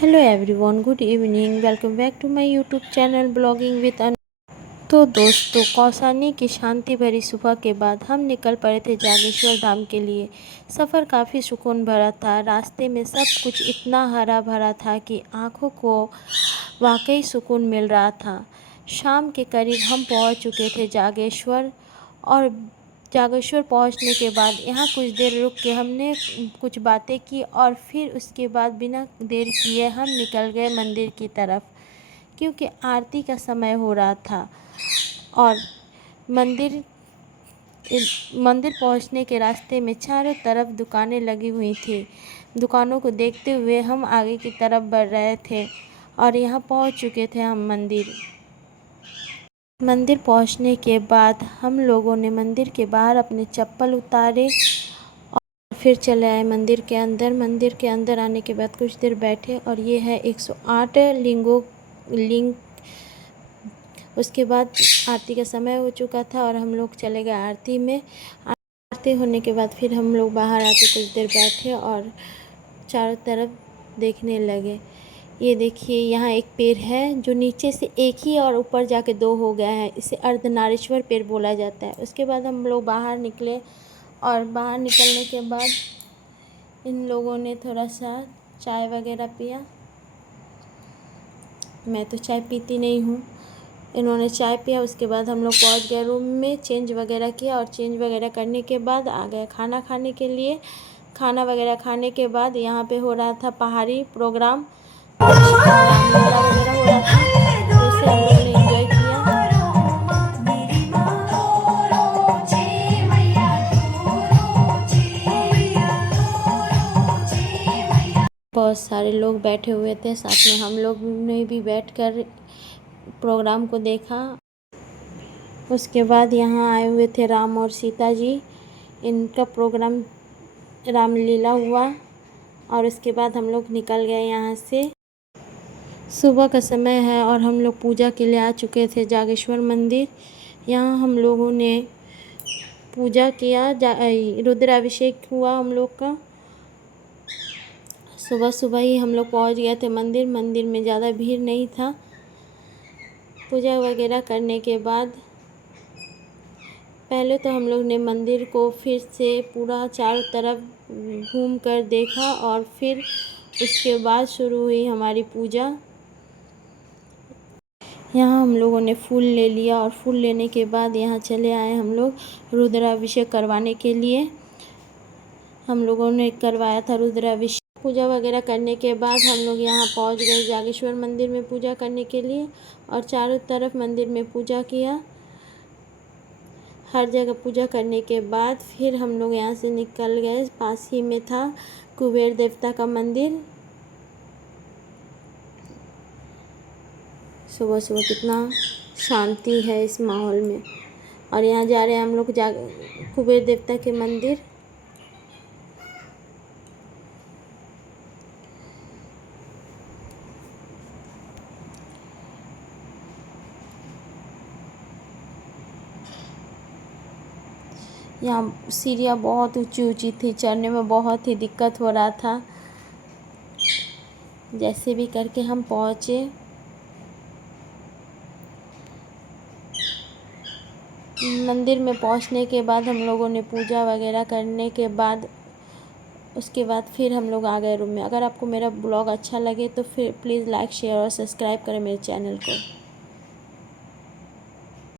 Hello everyone, good evening. Welcome back to my YouTube channel blogging with अन। तो दोस्तों, कौसानी की शांति भरी सुबह के बाद हम निकल पड़े थे जागेश्वर धाम के लिए। सफ़र काफ़ी सुकून भरा था। रास्ते में सब कुछ इतना हरा भरा था कि आँखों को वाकई सुकून मिल रहा था। शाम के करीब हम पहुंच चुके थे जागेश्वर, और जागेश्वर पहुंचने के बाद यहाँ कुछ देर रुक के हमने कुछ बातें की, और फिर उसके बाद बिना देर किए हम निकल गए मंदिर की तरफ, क्योंकि आरती का समय हो रहा था। और मंदिर मंदिर पहुंचने के रास्ते में चारों तरफ दुकानें लगी हुई थी। दुकानों को देखते हुए हम आगे की तरफ बढ़ रहे थे, और यहाँ पहुंच चुके थे हम मंदिर। मंदिर पहुंचने के बाद हम लोगों ने मंदिर के बाहर अपने चप्पल उतारे और फिर चले आए मंदिर के अंदर। मंदिर के अंदर आने के बाद कुछ देर बैठे, और ये है 108 लिंग। उसके बाद आरती का समय हो चुका था और हम लोग चले गए आरती में। आरती होने के बाद फिर हम लोग बाहर आके कुछ देर बैठे और चारों तरफ देखने लगे। ये देखिए, यहाँ एक पेड़ है जो नीचे से एक ही और ऊपर जाके दो हो गया है। इसे अर्धनारीश्वर पेड़ बोला जाता है। उसके बाद हम लोग बाहर निकले, और बाहर निकलने के बाद इन लोगों ने थोड़ा सा चाय वगैरह पिया। मैं तो चाय पीती नहीं हूँ। इन्होंने चाय पिया। उसके बाद हम लोग पहुँच गए रूम में, चेंज वगैरह किया, और चेंज वगैरह करने के बाद आ गए खाना खाने के लिए। खाना वगैरह खाने के बाद यहाँ पे हो रहा था पहाड़ी प्रोग्राम, रामलीला वगैरह हो रहा था, तो उसे हम लोगों ने एंजॉय किया। बहुत सारे लोग बैठे हुए थे, साथ में हम लोग ने भी बैठकर प्रोग्राम को देखा। उसके बाद यहाँ आए हुए थे राम और सीता जी। इनका प्रोग्राम रामलीला हुआ, और उसके बाद हम लोग निकल गए यहाँ से। सुबह का समय है और हम लोग पूजा के लिए आ चुके थे जागेश्वर मंदिर। यहाँ हम लोगों ने पूजा किया, रुद्राभिषेक हुआ हम लोग का। सुबह सुबह ही हम लोग पहुँच गए थे मंदिर। मंदिर में ज़्यादा भीड़ नहीं था। पूजा वगैरह करने के बाद पहले तो हम लोग ने मंदिर को फिर से पूरा चारों तरफ घूम कर देखा, और फिर उसके बाद शुरू हुई हमारी पूजा। यहाँ हम लोगों ने फूल ले लिया, और फूल लेने के बाद यहाँ चले आए हम लोग रुद्राभिषेक करवाने के लिए। हम लोगों ने करवाया था रुद्राभिषेक। पूजा वगैरह करने के बाद हम लोग यहाँ पहुँच गए जागेश्वर मंदिर में पूजा करने के लिए, और चारों तरफ मंदिर में पूजा किया। हर जगह पूजा करने के बाद फिर हम लोग यहाँ से निकल गए। पास ही में था कुबेर देवता का मंदिर। सुबह सुबह कितना शांति है इस माहौल में। और यहाँ जा रहे हैं हम लोग कुबेर देवता के मंदिर। यहाँ सीढ़ियाँ बहुत ऊंची ऊंची थी, चढ़ने में बहुत ही दिक्कत हो रहा था। जैसे भी करके हम पहुँचे। मंदिर में पहुँचने के बाद हम लोगों ने पूजा वगैरह करने के बाद उसके बाद फिर हम लोग आ गए रूम में। अगर आपको मेरा ब्लॉग अच्छा लगे तो फिर प्लीज़ लाइक, शेयर और सब्सक्राइब करें मेरे चैनल को।